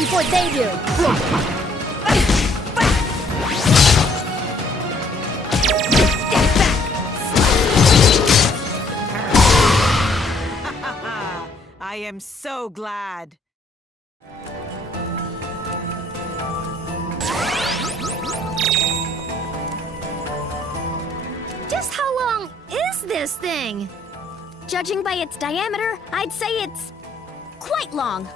before they do. I am so glad. Just how long is this thing? Judging by its diameter, I'd say it's quite long.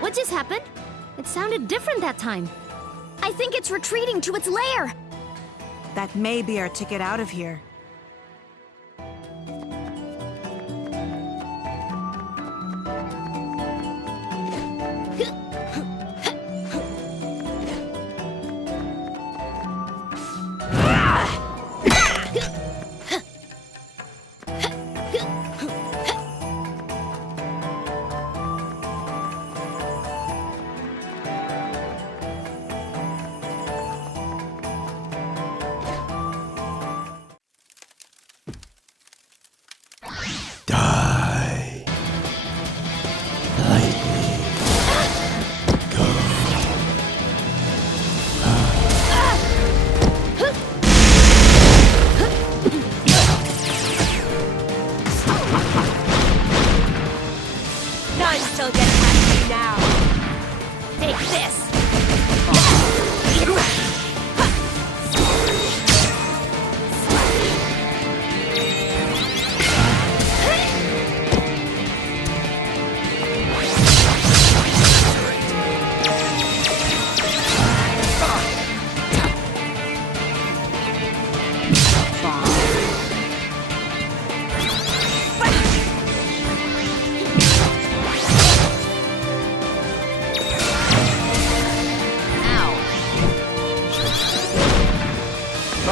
What just happened? It sounded different that time. I think it's retreating to its lair. That may be our ticket out of here. She'll get past me now. Take this!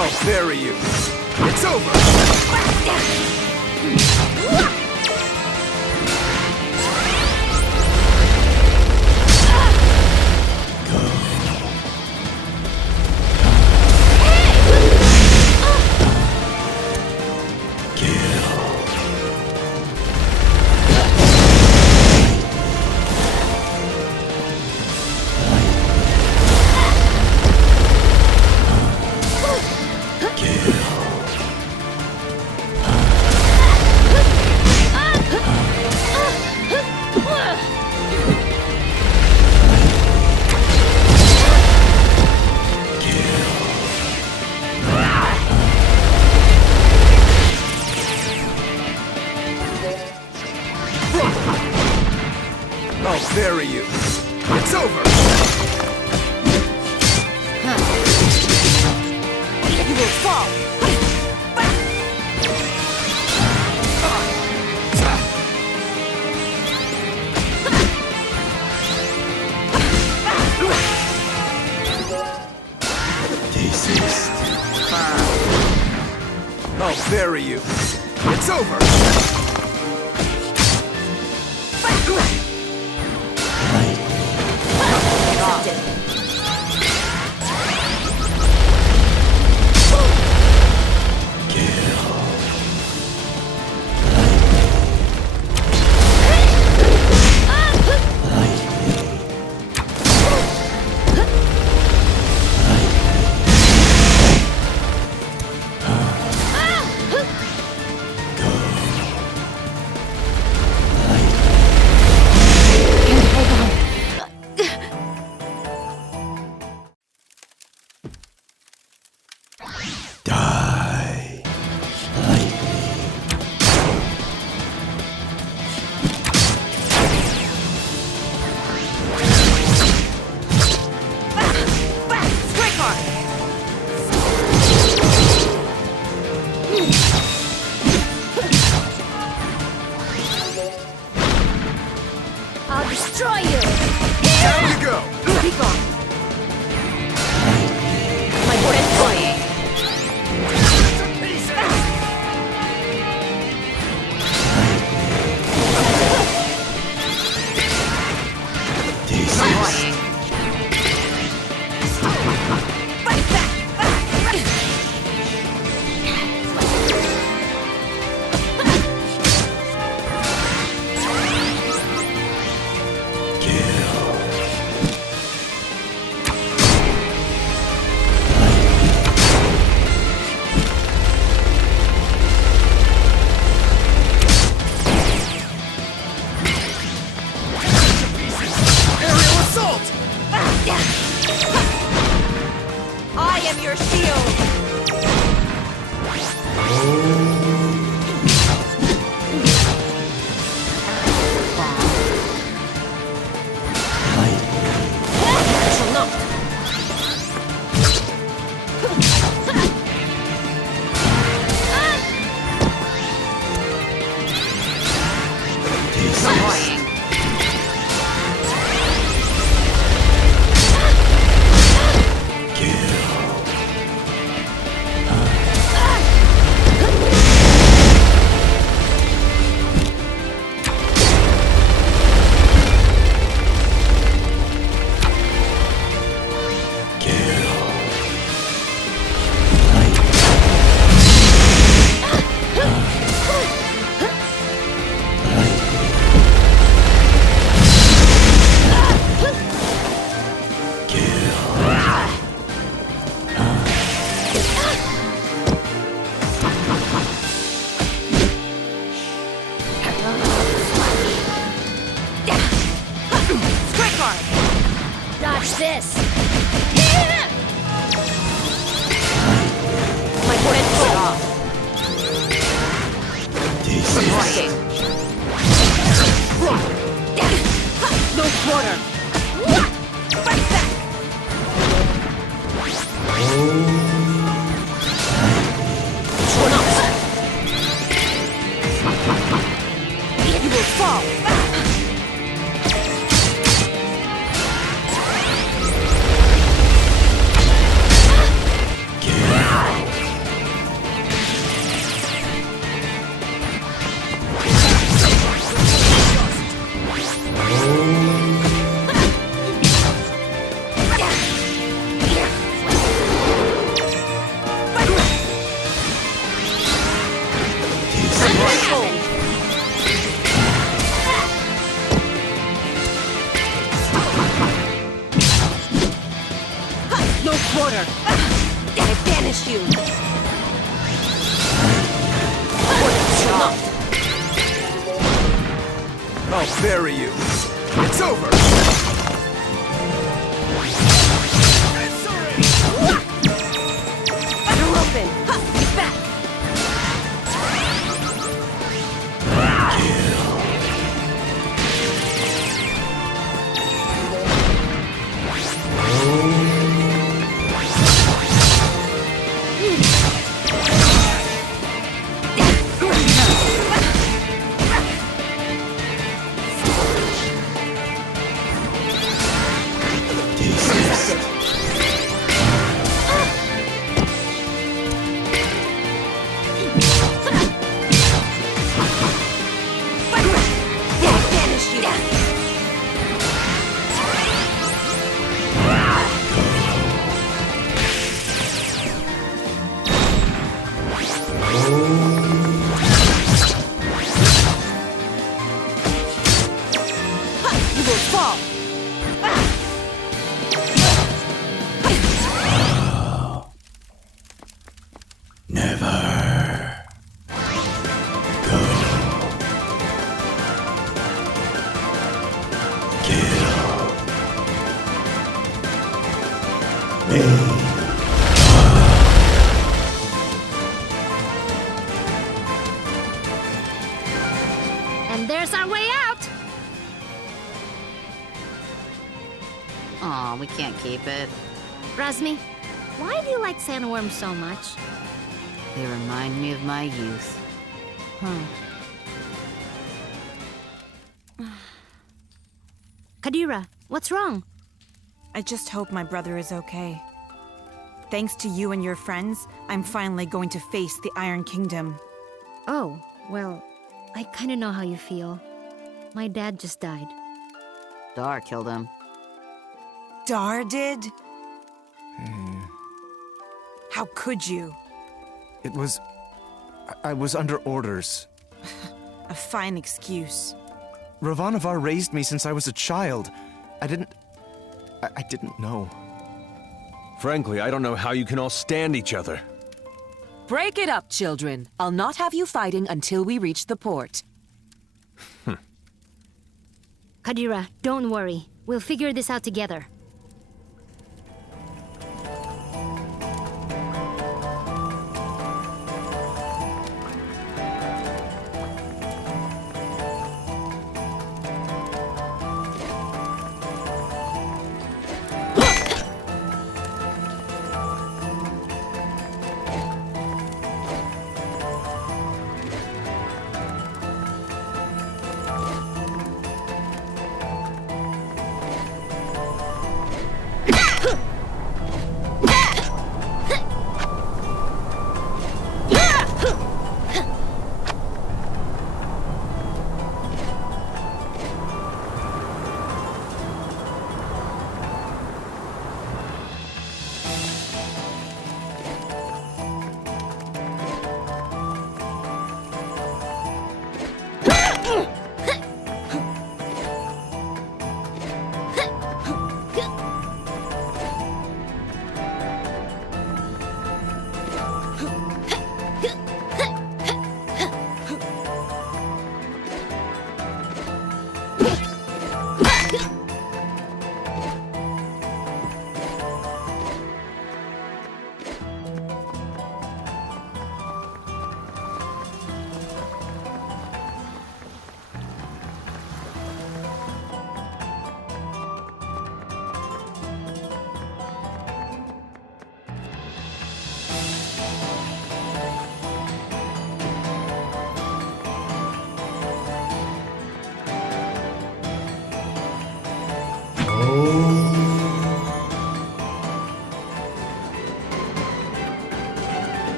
I'll bury you. It's over. I'll bury you. It's over. You will fall. Desist. I'll bury you. It's over. I'll destroy you! Down you go. Be gone. My friend flying. To pieces. Fight back. Aerial assault. I am your shield. I shall not. Desist. Watch this! My portent's off. Blocking. No quarter. Fight back. Torn up. You will fall. No quarter. I banish you. I'll bury you. It's over. You're open. Back. You will fall. Never go. Kill me. And there's our way out! Aw, we can't keep it. Razmi, why do you like sandworms so much? They remind me of my youth. Kadira, what's wrong? I just hope my brother is okay. Thanks to you and your friends, I'm finally going to face the Iron Kingdom. Oh, well, I kinda know how you feel. My dad just died. Dar killed him. Dar did? How could you? It was... I was under orders. A fine excuse. Ravanavar raised me since I was a child. I didn't know. Frankly, I don't know how you can all stand each other. Break it up, children. I'll not have you fighting until we reach the port. Kadira, don't worry. We'll figure this out together.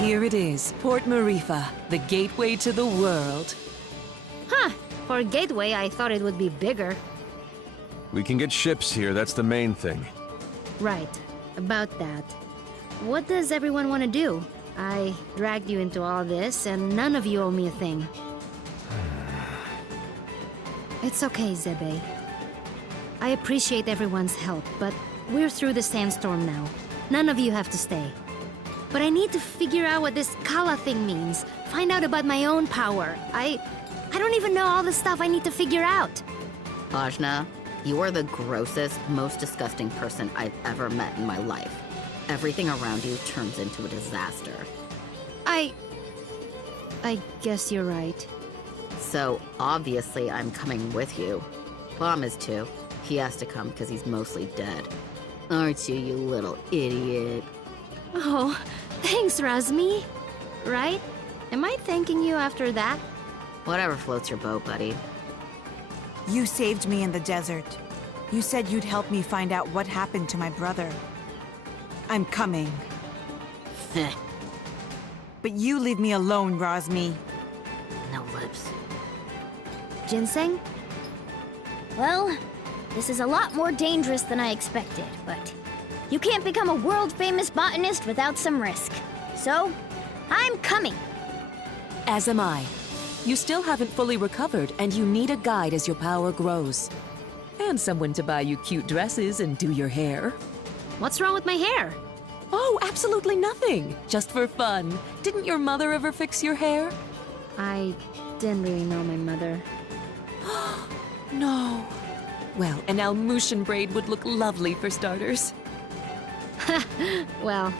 Here it is, Port Marifa, the gateway to the world. Huh. For a gateway, I thought it would be bigger. We can get ships here, that's the main thing. Right. About that. What does everyone want to do? I dragged you into all this, and none of you owe me a thing. It's okay, Zebe. I appreciate everyone's help, but we're through the sandstorm now. None of you have to stay. But I need to figure out what this Kala thing means. Find out about my own power. I don't even know all the stuff I need to figure out. Ajna, you are the grossest, most disgusting person I've ever met in my life. Everything around you turns into a disaster. I guess you're right. So, obviously, I'm coming with you. Bom is too. He has to come because he's mostly dead. Aren't you, you little idiot? Oh, thanks, Razmi. Right? Am I thanking you after that? Whatever floats your boat, buddy. You saved me in the desert. You said you'd help me find out what happened to my brother. I'm coming. Heh, But you leave me alone, Razmi. no lips. Ginseng? Well, this is a lot more dangerous than I expected, but you can't become a world-famous botanist without some risk. So, I'm coming. As am I. You still haven't fully recovered, and you need a guide as your power grows. And someone to buy you cute dresses and do your hair. What's wrong with my hair? Oh, absolutely nothing. Just for fun. Didn't your mother ever fix your hair? I didn't really know my mother. No. Well, an Almushan braid would look lovely for starters. Well,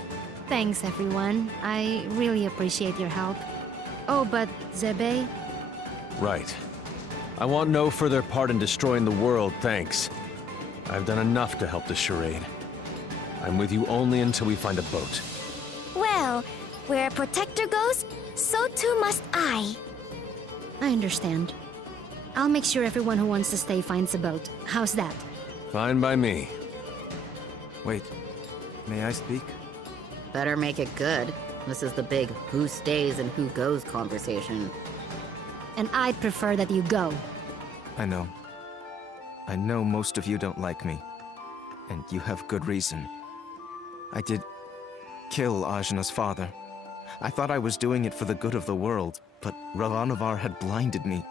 thanks everyone. I really appreciate your help. Oh, but Zebe? Right. I want no further part in destroying the world, thanks. I've done enough to help the charade. I'm with you only until we find a boat. Well, where a protector goes, so too must I. I understand. I'll make sure everyone who wants to stay finds a boat. How's that? Fine by me. Wait, may I speak? Better make it good. This is the big who stays and who goes conversation. And I'd prefer that you go. I know. I know most of you don't like me. And you have good reason. I did kill Ajna's father. I thought I was doing it for the good of the world, but Ravanavar had blinded me.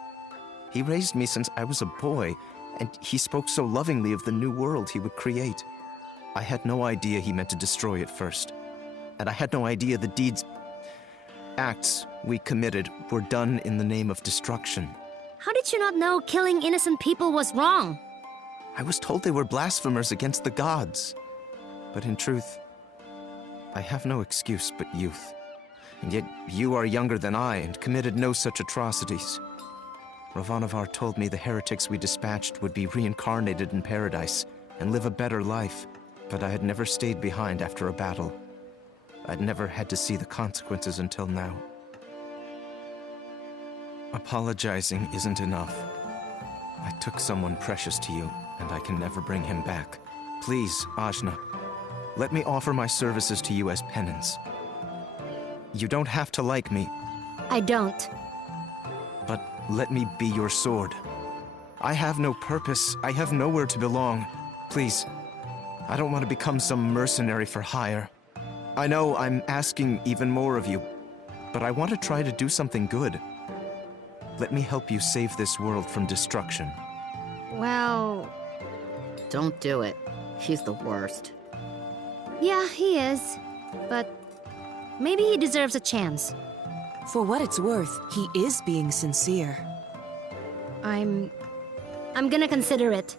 He raised me since I was a boy, and he spoke so lovingly of the new world he would create. I had no idea he meant to destroy it first. And I had no idea the acts we committed were done in the name of destruction. How did you not know killing innocent people was wrong? I was told they were blasphemers against the gods. But in truth, I have no excuse but youth. And yet you are younger than I and committed no such atrocities. Ravanavar told me the heretics we dispatched would be reincarnated in paradise and live a better life, but I had never stayed behind after a battle. I'd never had to see the consequences until now. Apologizing isn't enough. I took someone precious to you, and I can never bring him back. Please, Ajna, let me offer my services to you as penance. You don't have to like me, I don't. but let me be your sword. I have no purpose. I have nowhere to belong. Please, I don't want to become some mercenary for hire. I know I'm asking even more of you, but I want to try to do something good. Let me help you save this world from destruction. Well, Don't do it. He's the worst. yeah, he is. But maybe he deserves a chance. For what it's worth, he is being sincere. I'm gonna consider it.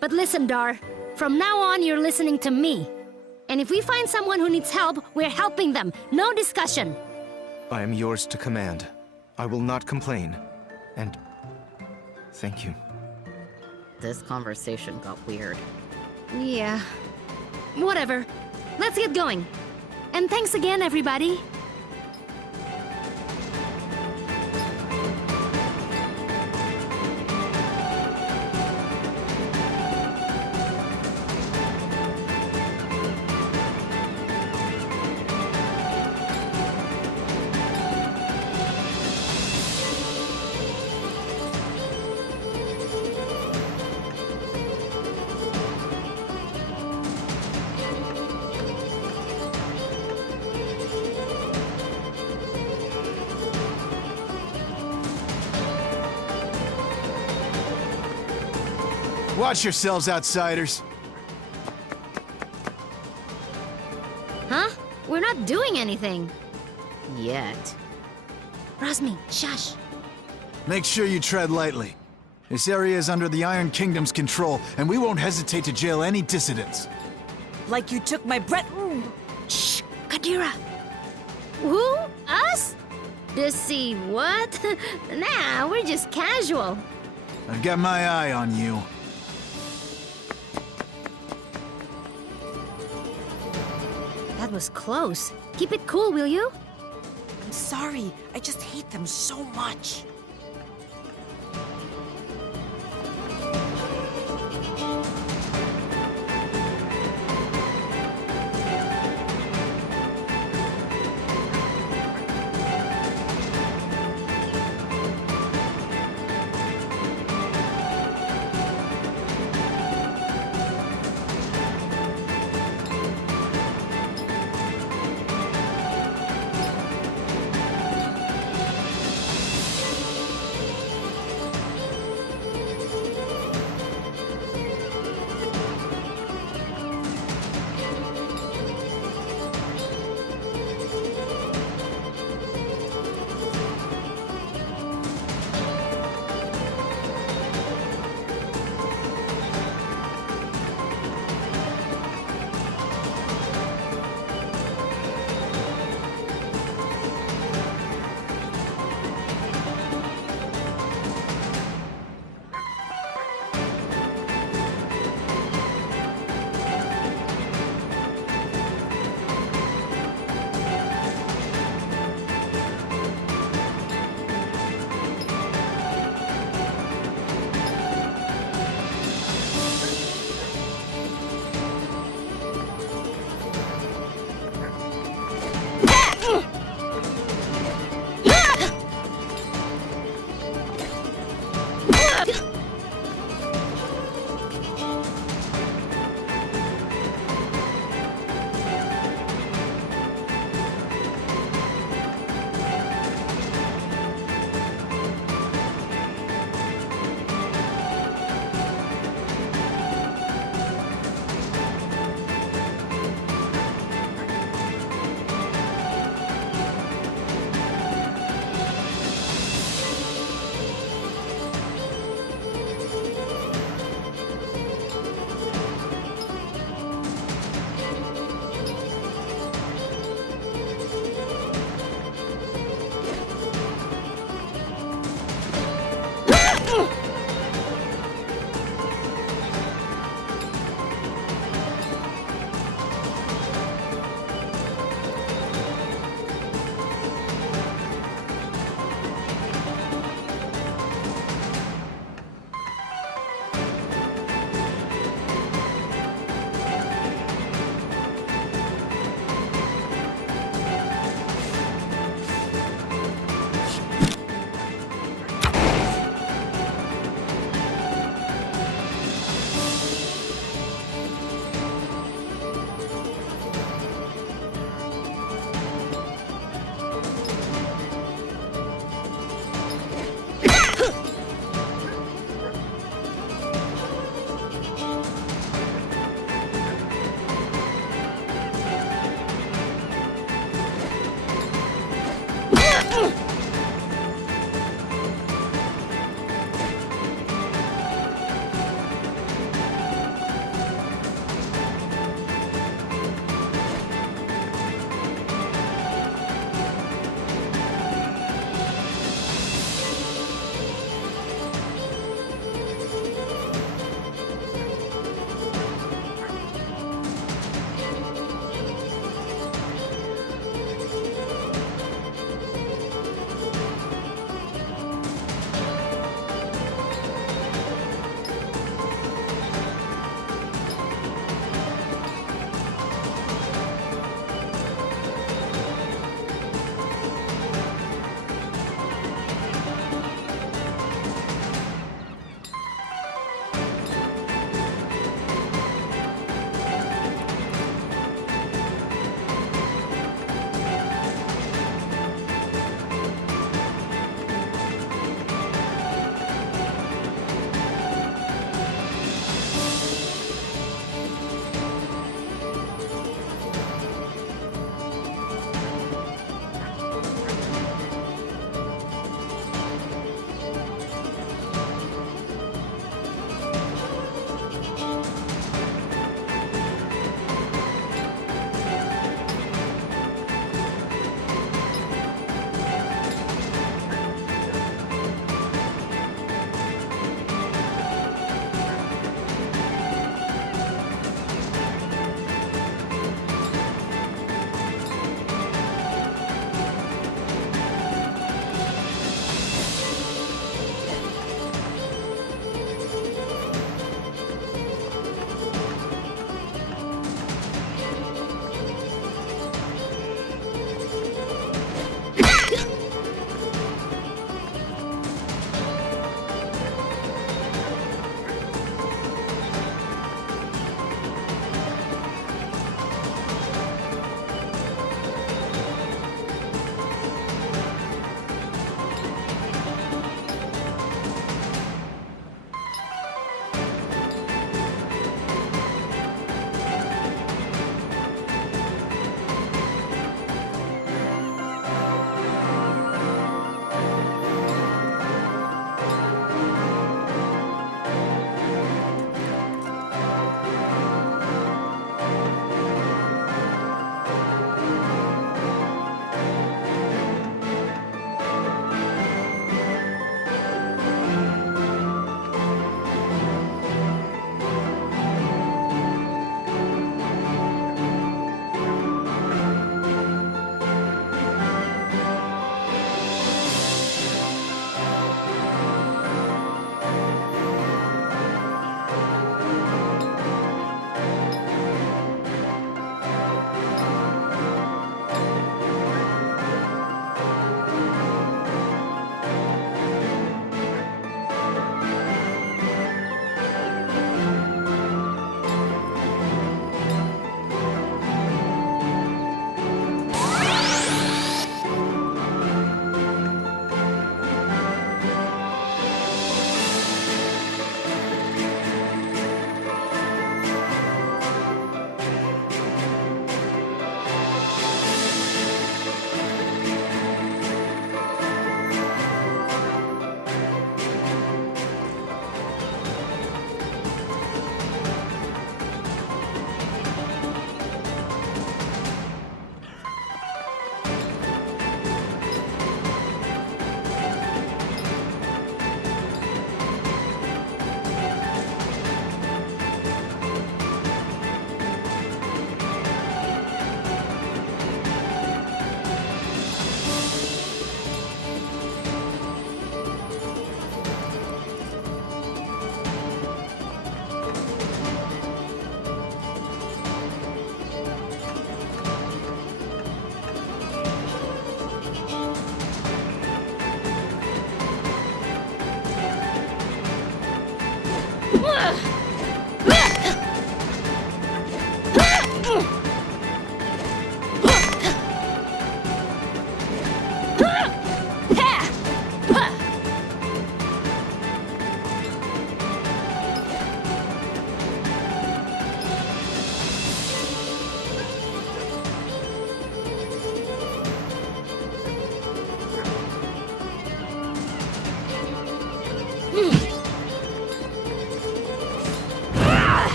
But listen, Dar. From now on, you're listening to me. And if we find someone who needs help, we're helping them. No discussion. I am yours to command. I will not complain. And thank you. This conversation got weird. Yeah. Whatever. Let's get going. And thanks again, everybody. Watch yourselves, outsiders. Huh? We're not doing anything. Yet. Rosmi, shush. Make sure you tread lightly. This area is under the Iron Kingdom's control, and we won't hesitate to jail any dissidents. Like you took my breath. Shh, Kadira. Who? Us? Deceive what? Nah, we're just casual. I've got my eye on you. That was close. Keep it cool, will you? I'm sorry. I just hate them so much.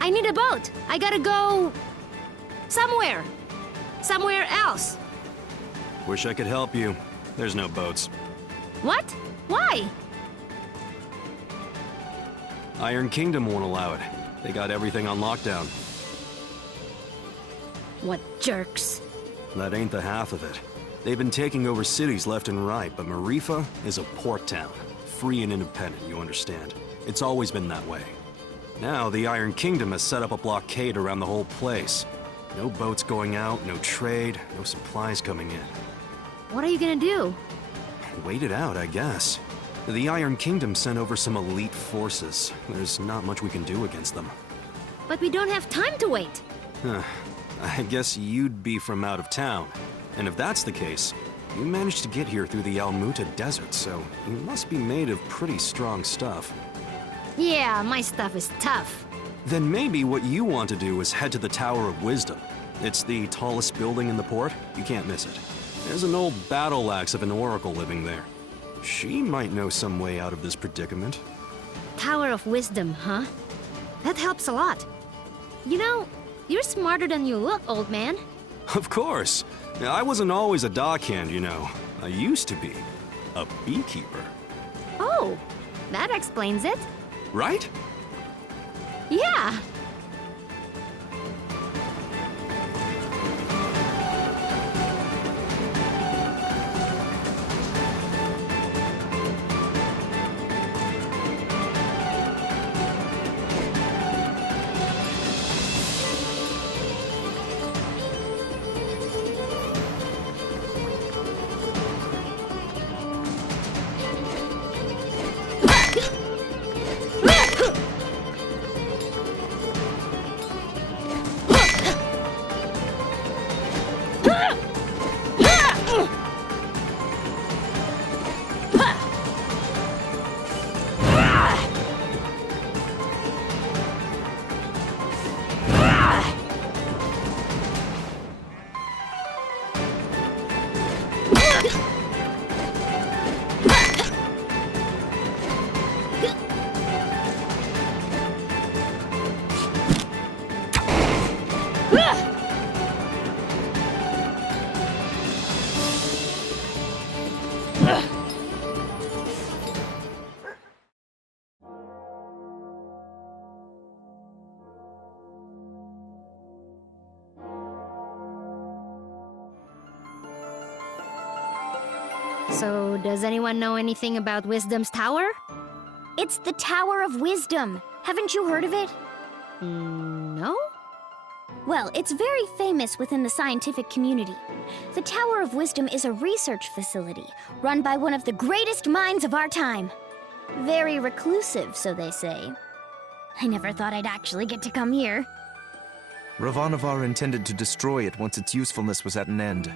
I need a boat. I gotta go... somewhere. Somewhere else. Wish I could help you. There's no boats. What? Why? Iron Kingdom won't allow it. They got everything on lockdown. What jerks. That ain't the half of it. They've been taking over cities left and right, but Marifa is a port town. Free and independent, you understand. It's always been that way. Now, the Iron Kingdom has set up a blockade around the whole place. No boats going out, no trade, no supplies coming in. What are you gonna do? Wait it out, I guess. The Iron Kingdom sent over some elite forces. There's not much we can do against them. But we don't have time to wait. I guess you'd be from out of town. And if that's the case, you managed to get here through the Almuta Desert, so you must be made of pretty strong stuff. Yeah, my stuff is tough. Then maybe what you want to do is head to the Tower of Wisdom. It's the tallest building in the port. You can't miss it. There's an old battle axe of an oracle living there. She might know some way out of this predicament. Tower of Wisdom, huh? That helps a lot. You know, you're smarter than you look, old man. Of course. I wasn't always a dockhand, you know. I used to be a beekeeper. Oh, that explains it. Right? Yeah. So, does anyone know anything about Wisdom's Tower? It's the Tower of Wisdom. Haven't you heard of it? No? Well, it's very famous within the scientific community. The Tower of Wisdom is a research facility run by one of the greatest minds of our time. Very reclusive, so they say. I never thought I'd actually get to come here. Ravanavar intended to destroy it once its usefulness was at an end.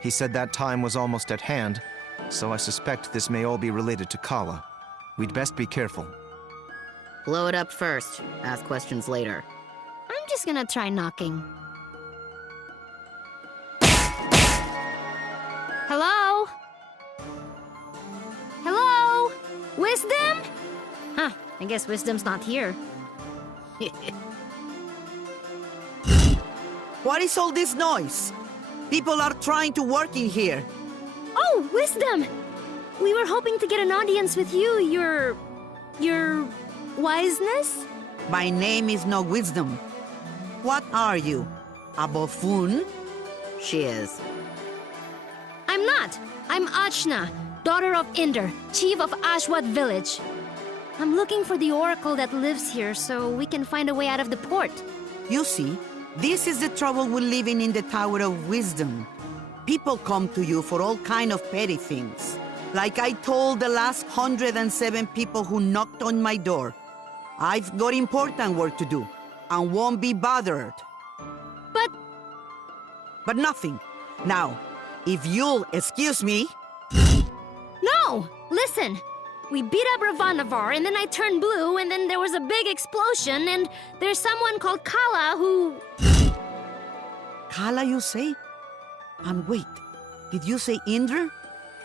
He said that time was almost at hand, so I suspect this may all be related to Kala. We'd best be careful. Blow it up first. Ask questions later. I'm just gonna try knocking. Hello? Hello? Wisdom? Huh, I guess Wisdom's not here. What is all this noise? People are trying to work in here. Oh, Wisdom! we were hoping to get an audience with you, your wiseness? My name is no wisdom. What are you? A buffoon? She is. I'm not. I'm Achna, daughter of Inder, chief of Ashwat village. I'm looking for the oracle that lives here so we can find a way out of the port. You see, this is the trouble with living in the Tower of Wisdom. People come to you for all kind of petty things. Like I told the last 107 people who knocked on my door. I've got important work to do, and won't be bothered. But nothing. Now, if you'll excuse me... No! Listen! We beat up Ravanavar, and then I turned blue, and then there was a big explosion, and there's someone called Kala who... Kala, you say? And wait, did you say Indra?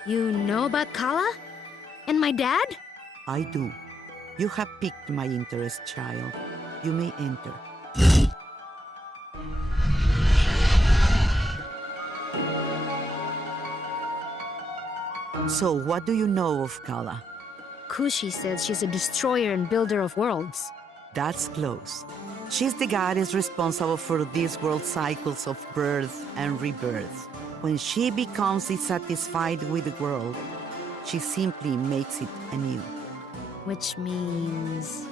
You know about Kala? And my dad? I do. You have piqued my interest, child. You may enter. So, what do you know of Kala? Kushi says she's a destroyer and builder of worlds. That's close. She's the goddess responsible for this world's cycles of birth and rebirth. When she becomes dissatisfied with the world, she simply makes it anew. Which means...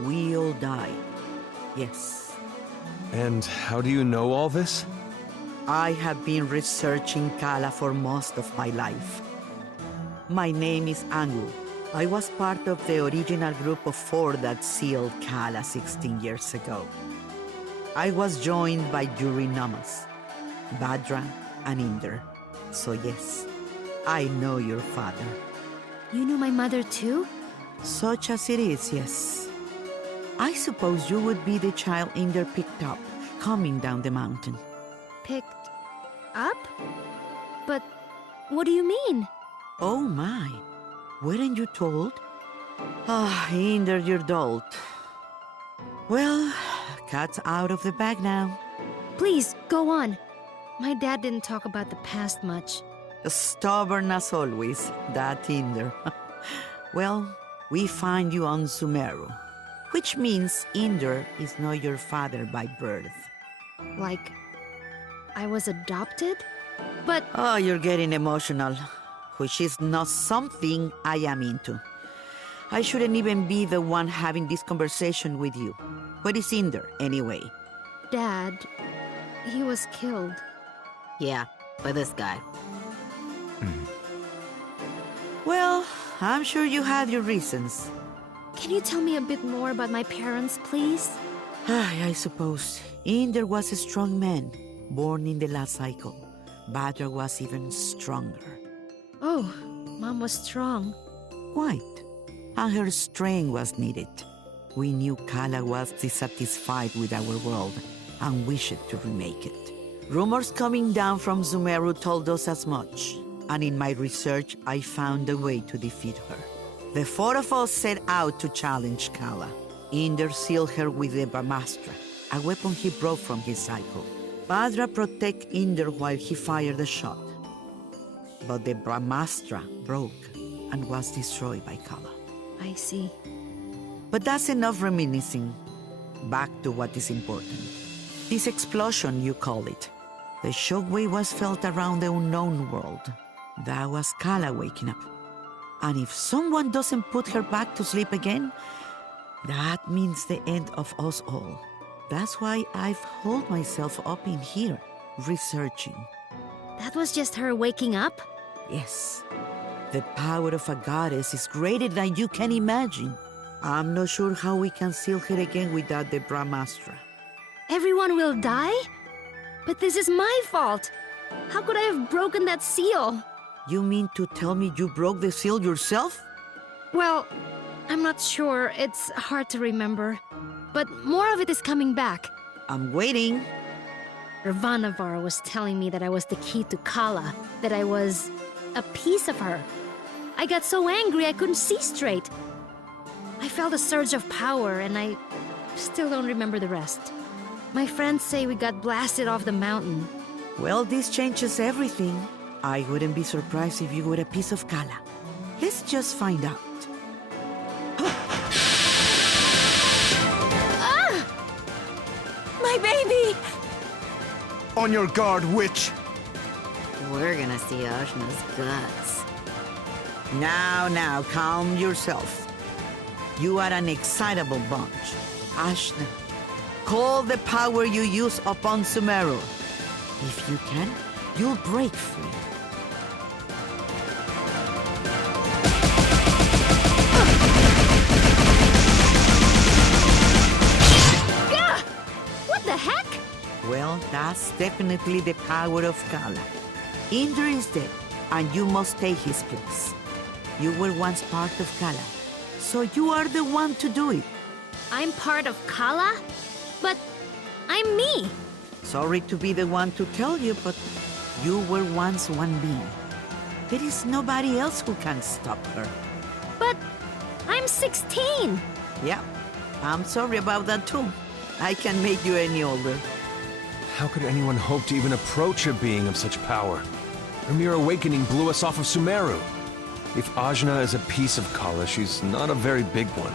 we all die. Yes. And how do you know all this? I have been researching Kala for most of my life. My name is Angu. I was part of the original group of 4 that sealed Kala 16 years ago. I was joined by Yuri Namas, Badra, and Inder. So yes, I know your father. You knew my mother too? Such as it is, yes. I suppose you would be the child Inder picked up, coming down the mountain. Picked up? But what do you mean? Oh my, weren't you told? Ah, Inder, you're dolt. Well, cat's out of the bag now. Please, go on. My dad didn't talk about the past much. Stubborn as always, that Inder. Well, we find you on Sumeru, which means Inder is not your father by birth. Like, I was adopted? But... Oh, you're getting emotional, which is not something I am into. I shouldn't even be the one having this conversation with you. Where is Inder, anyway? Dad, he was killed. Yeah, by this guy. Well, I'm sure you had your reasons. Can you tell me a bit more about my parents, please? I suppose. Inder was a strong man, born in the last cycle. Badra was even stronger. Oh, Mom was strong. Quite. And her strength was needed. We knew Kala was dissatisfied with our world and wished to remake it. Rumors coming down from Sumeru told us as much, and in my research I found a way to defeat her. The 4 of us set out to challenge Kala. Inder sealed her with the Brahmastra, a weapon he brought from his cycle. Badra protected Inder while he fired the shot. But the Brahmastra broke and was destroyed by Kala. I see. But that's enough reminiscing. Back to what is important. This explosion, you call it. The shockwave was felt around the unknown world. That was Kala waking up. And if someone doesn't put her back to sleep again, that means the end of us all. That's why I've holed myself up in here, researching. That was just her waking up? Yes. The power of a goddess is greater than you can imagine. I'm not sure how we can seal her again without the Brahmastra. Everyone will die? But this is my fault. How could I have broken that seal? You mean to tell me you broke the seal yourself? Well, I'm not sure. It's hard to remember. But more of it is coming back. I'm waiting. Ravanavar was telling me that I was the key to Kala, that I was a piece of her. I got so angry I couldn't see straight. I felt a surge of power, and I still don't remember the rest. My friends say we got blasted off the mountain. Well, this changes everything. I wouldn't be surprised if you were a piece of Kala. Let's just find out. My baby! On your guard, witch! We're gonna see Ajna's guts. Now, calm yourself. You are an excitable bunch. Ashna, call the power you use upon Sumeru. If you can, you'll break free. Gah! What the heck? Well, that's definitely the power of Kala. Indra is dead, and you must take his place. You were once part of Kala, so you are the one to do it. I'm part of Kala? But I'm me. Sorry to be the one to tell you, but you were once one being. There is nobody else who can stop her. But I'm 16. Yeah, I'm sorry about that too. I can make you any older. How could anyone hope to even approach a being of such power? Her mere awakening blew us off of Sumeru. If Ajna is a piece of Kala, she's not a very big one.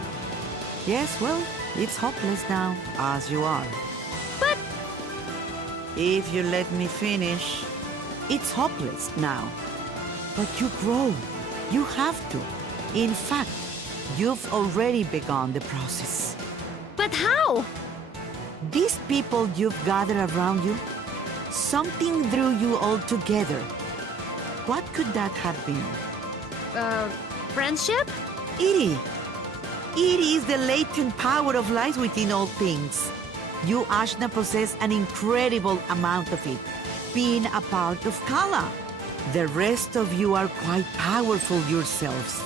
Yes, well, it's hopeless now, as you are. But if you let me finish, it's hopeless now. But you grow. You have to. In fact, you've already begun the process. But how? These people you've gathered around you, something drew you all together. What could that have been? Friendship? Iri. Iri is the latent power of life within all things. You, Ashna, possess an incredible amount of it, being a part of Kala. The rest of you are quite powerful yourselves.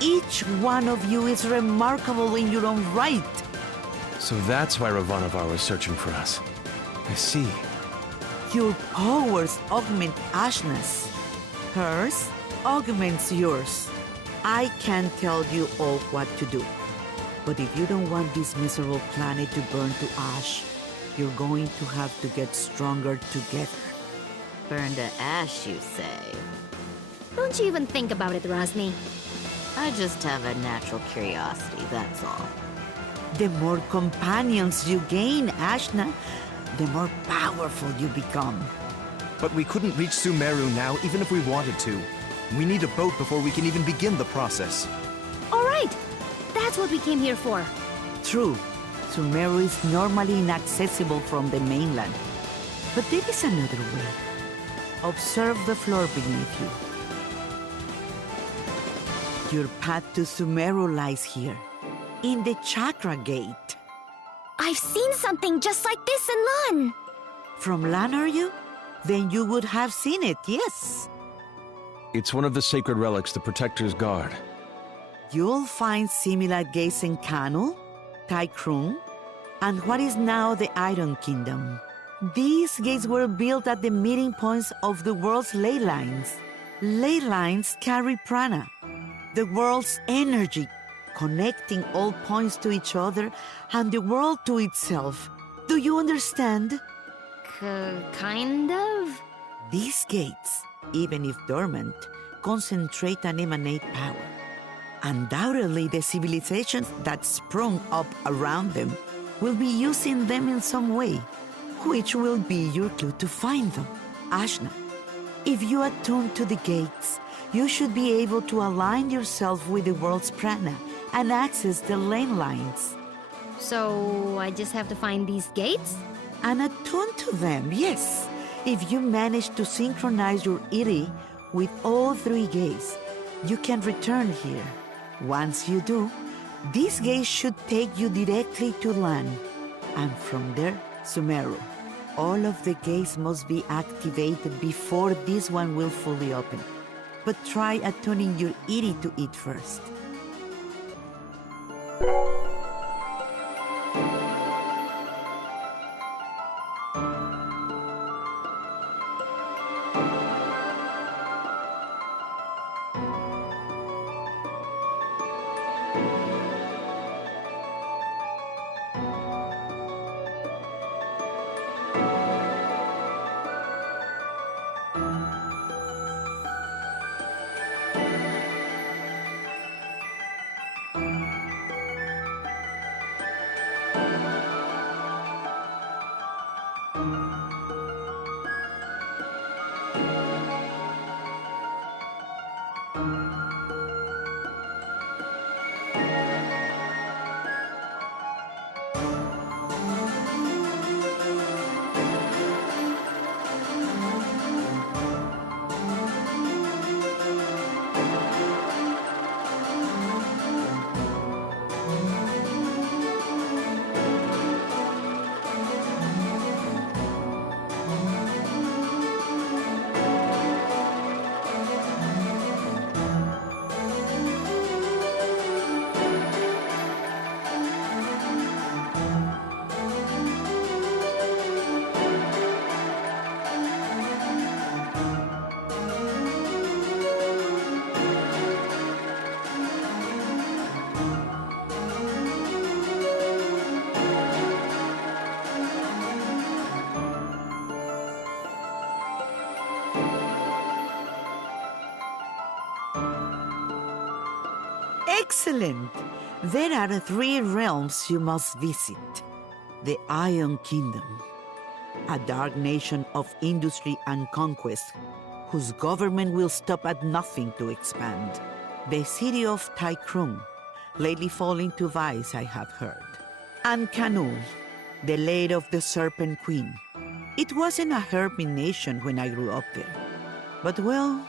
Each one of you is remarkable in your own right. So that's why Ravanavar was searching for us. I see. Your powers augment Ashna's. Hers augments yours. I can tell you all what to do. But if you don't want this miserable planet to burn to ash, you're going to have to get stronger together. Burn to ash, you say? Don't you even think about it, Rosny. I just have a natural curiosity, that's all. The more companions you gain, Ashna, the more powerful you become. But we couldn't reach Sumeru now, even if we wanted to. We need a boat before we can even begin the process. All right. That's what we came here for. True. Sumeru is normally inaccessible from the mainland. But there is another way. Observe the floor beneath you. Your path to Sumeru lies here, in the Chakra Gate. I've seen something just like this in Lan. From Lan, are you? Then you would have seen it, yes. It's one of the sacred relics the Protector's guard. You'll find similar gates in Kanu, Taikrung, and what is now the Iron Kingdom. These gates were built at the meeting points of the world's ley lines. Ley lines carry prana, the world's energy, connecting all points to each other and the world to itself. Do you understand? Kind of? These gates, even if dormant, concentrate and emanate power. Undoubtedly, the civilizations that sprung up around them will be using them in some way, which will be your clue to find them. Ashna, if you attune to the gates, you should be able to align yourself with the world's prana and access the lane lines. So I just have to find these gates? And attune to them, yes. If you manage to synchronize your Iri with all three gates, you can return here. Once you do, these gates should take you directly to Lan, and from there, Sumeru. All of the gates must be activated before this one will fully open. But try attuning your Iri to it first. Excellent! There are 3 realms you must visit. The Iron Kingdom, a dark nation of industry and conquest, whose government will stop at nothing to expand. The city of Tycrum, lately falling to vice, I have heard. And Canul, the lair of the Serpent Queen. It wasn't a hermit nation when I grew up there. But well,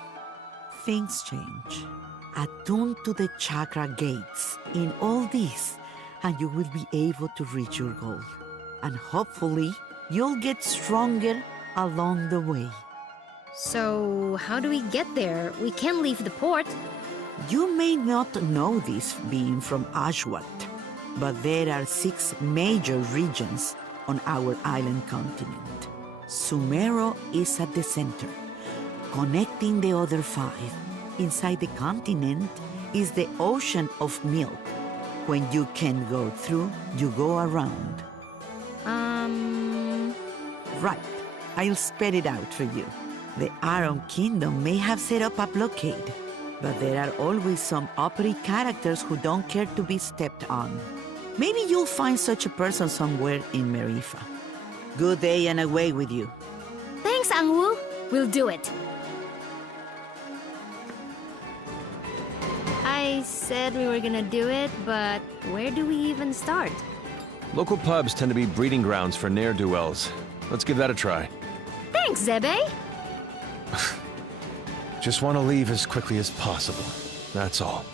things change. Attuned to the chakra gates in all this, and you will be able to reach your goal. And hopefully, you'll get stronger along the way. So, how do we get there? We can't leave the port. You may not know this being from Ashwat, but there are 6 major regions on our island continent. Sumero is at the center, connecting the other 5. Inside the continent is the Ocean of Milk. When you can't go through, you go around. Right. I'll spell it out for you. The Iron Kingdom may have set up a blockade, but there are always some uppity characters who don't care to be stepped on. Maybe you'll find such a person somewhere in Marifa. Good day and away with you. Thanks, Angwu. We'll do it. I said we were gonna do it, but where do we even start? Local pubs tend to be breeding grounds for ne'er-do-wells. Let's give that a try. Thanks, Zebe. Just want to leave as quickly as possible. That's all.